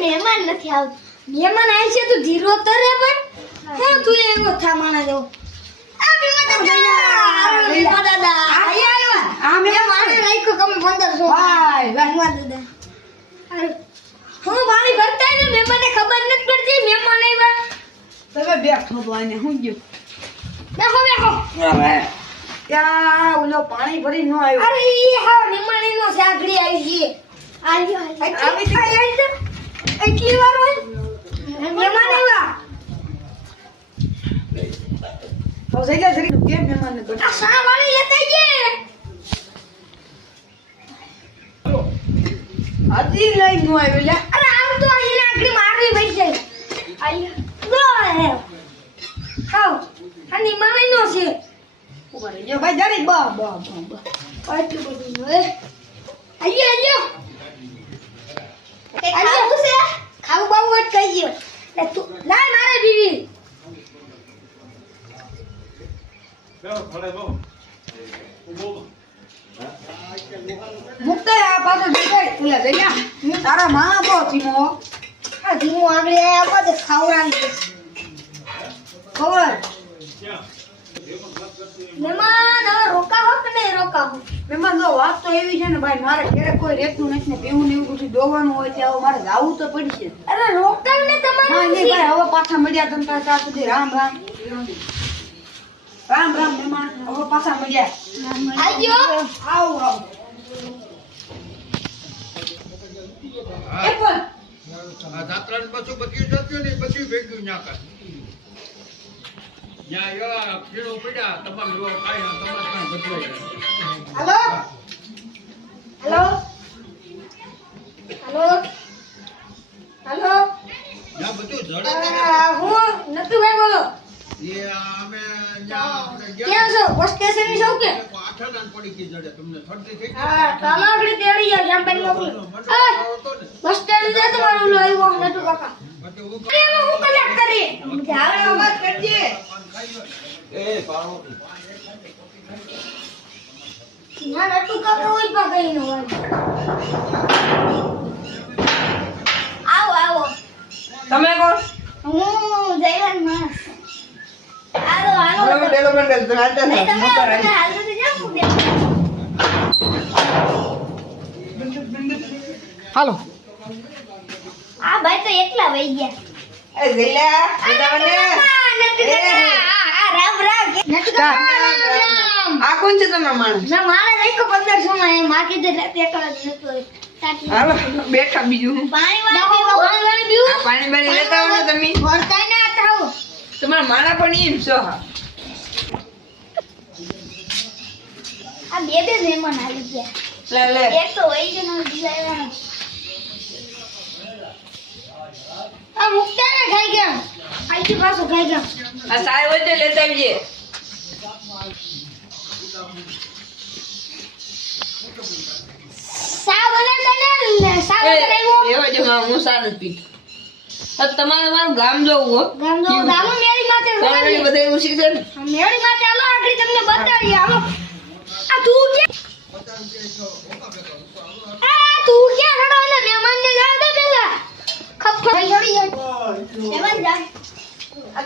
મહેમાન નથી આવતું. મહેમાન આવી છે તું ધીરો તો રે પણ. હું. તું એવો થા માણા જેવો. દાદા. આ ભીમા દાદા. આયા આવ્યા. આ મેં મેં માણે રાખ્યો કમ 1500 ભાઈ દાદા અરે હું પાણી ભરતા ને મહેમાનને ખબર નથી પડતી મહેમાન આવ્યા. તમે બેઠો તો આને હું ગયો? બેઠો બેહો. ત્યાં ઓલો પાણી ભરી ન આવ્યો. અરે ઈ હા મહેમાન એનો સાગરી આવી આવ્યો આવી આવી એટલી વાર હોય? મહેમાન આવ્યા તો જઈ લે જરી કેમ મહેમાન ને આ શા વાળી લેતા ગયે હજી લઈ ન આવ્યો લે અરે આમ તો અહીં આકડી મારવી પડી છે આઈ લો ખાઓ આની મામીનો છે ઊભા રહી જાઓ ભાઈ જરી બા બા આટલું બધું હવે આયો કઈ ખાવું છે? ખાવું બાવું જ કહી ગયો. લે તું લાય મારે બીવી મુક્ત આ પાછો જઈ ઓલા જઈ લે તારા માં બો ધીમો આ ધીમું આગળ આયા પાછે ખાવડાવી દે ખબર મહેમાન હવે રોકા હો કે નહીં રોકા હો મહેમાન જો વાત તો એવી છે ને ભાઈ મારે ઘરે કોઈ રહેતું નથી ને પીવું ને એવું બધું દોવાનું હોય ત્યાં મારે જાવું તો પડશે. અરે રોકા ને તમારે હા નહીં ભાઈ હવે પાછા મળ્યા તમ તાર ત્યાં સુધી. રામ રામ. રામ રામ મહેમાન હવે પાછા મળ્યા. આવજો. આવો આવો. એક વાર આ જાત્રાને પાછું બચ્યું જતું ને પછી ભેગ્યું ન્યા કર. ન્યા એવા ખીણો પડ્યા, તમારે ના, તમારે કાંઈ બદલાય. હાલો? હાલો હાલો હાલો ન્યા બધું જડે હું? નટુભાઈ બોલો. એ અમે આપણે ક્યાં છો? બસ સ્ટેશન છો કે? આઠાણાને પડી ગઈ જડે. તમને શરદી થઈ? હા તાલાગડી તેડી જાવ જામબાઈ મોકલો આ, આવતો ને. બસ સ્ટેન્ડ જાય તમારો ઓલો આવ્યો નટુ કાકા. હું એમાં હું કલાક કરી આવે અવાજ કરજે ના નટુ કાકા હોય પા કઈ નો હોય. આવો આવો. તમે કોણ? હું હાલો હાલો. હવે ડેવલપમેન્ટ હાલતા નહીં, તમે મોટા હાલો તો આ ભાઈ તો એકલા વહી ગયા. એ રામ રામ. રામ. આ કોણ છે તમારો માણસ? ના મારે પંદર સો માં એમ બાકી જ નતો હાલો બેઠા બીજું પાણી વાળા પાણી લેતા આવો તમે. વળતાય ના થાવ. તમારા માણા પણ એમ છો હા. આ બે બે મહેમાન આવી ગયા. લે લે. એક તો હોય છે ને બીજા આ મુક્તા ને ખાઈ ગયા. આઈથી પાછો ખાઈ ગયા. આ સાહેબ હોય તો લેતા આવજે તમારે મારું ગામ જવું ગામ જો ગામ મેરી માથે. બધા એવું શીખે મેરી માથે હાલો આગળ તમને બતાડીએ હાલો આ તું કે આ તું ક્યાં ખડો ને મહેમાન ને જવા દે પેલા ખપ ખપ છોડી જાય મહેમાન જા. આ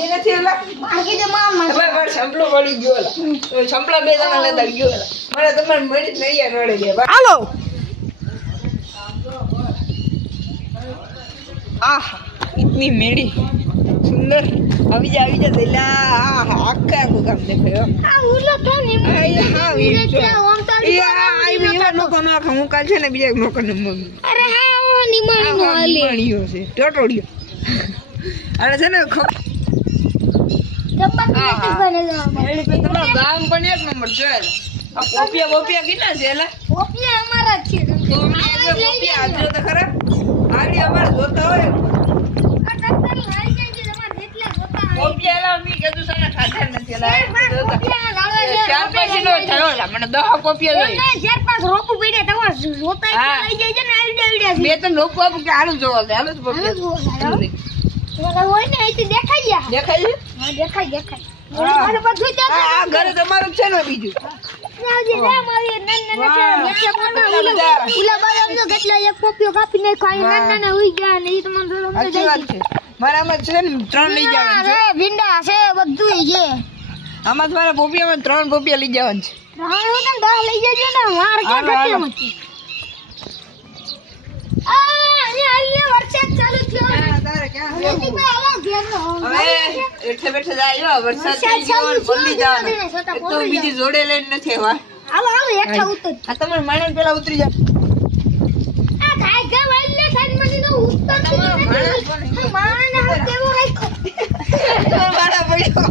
તને નથી એલા આગે તો મામ હવે મારે સંપલો વળી ગયો એલા સંપલા બે જણા લેતા ગયો એલા મારે તમારે મળી જ નહીં રડે ગયા. હાલો. આહ ઇતની મેડી સુંદર. આવી જા આવી જા દેલા આહ આખા આખું કામ દેખાયો હો. ઉલો તો ને આ હા ઓમ આ એવા લોકો નો. આખા હું કાલ છે ને બીજા એક લોકો ને મમ્મી. અરે હા ઓ નિમણ નો આલે. છે. ટોટોડિયો અરે છે ને ખબર ધબ્બા હા, હા. બને જવા એની પછી તમારું ગામ પણ એક નંબર છે. આ પોપિયા બોપિયા કેટલા છે એલા? ઓપલે અમારા જ છે. તો અમને એક બે પોપિયા હાજરો તો ખરા. આગળ અમારે જોતા હોય. પોપિયા એલા અમે કીધું ને નથી એલા. ચાર પાંચ કિલો થયો એલા મને દહ પોપિયા જોઈએ. ચાર પાંચ રોપું પડ્યા તમારે જોતા હા. એટલા લઈ જાય છે ને આઈડિયા આઈડિયા બે ત્રણ લોકો આપું કે હાલું જોવા દે હાલું જ. પોપિયા. હોય ને અહીંથી દેખાઈ ગયા. દેખાય હા દેખાય દેખાય બધું આ ઘરે તમારું છે ને બીજું? દેખાય. ત્રણ પોપિયા લઈ જવાનું છે રાણો તને દહ લઈ જજો ને માર ક્યાં હાલો, હાલો. ઘટે મત આ અહીંયા અહીંયા વરસાદ ચાલુ થયો તારે ક્યાં હજી તો આવો ઘેરનો હવે બીજી જોડે નથી તમારે માણસ પેલા ઉતરી જાવ આ માણા પડ્યો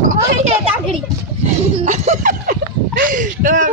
ઓય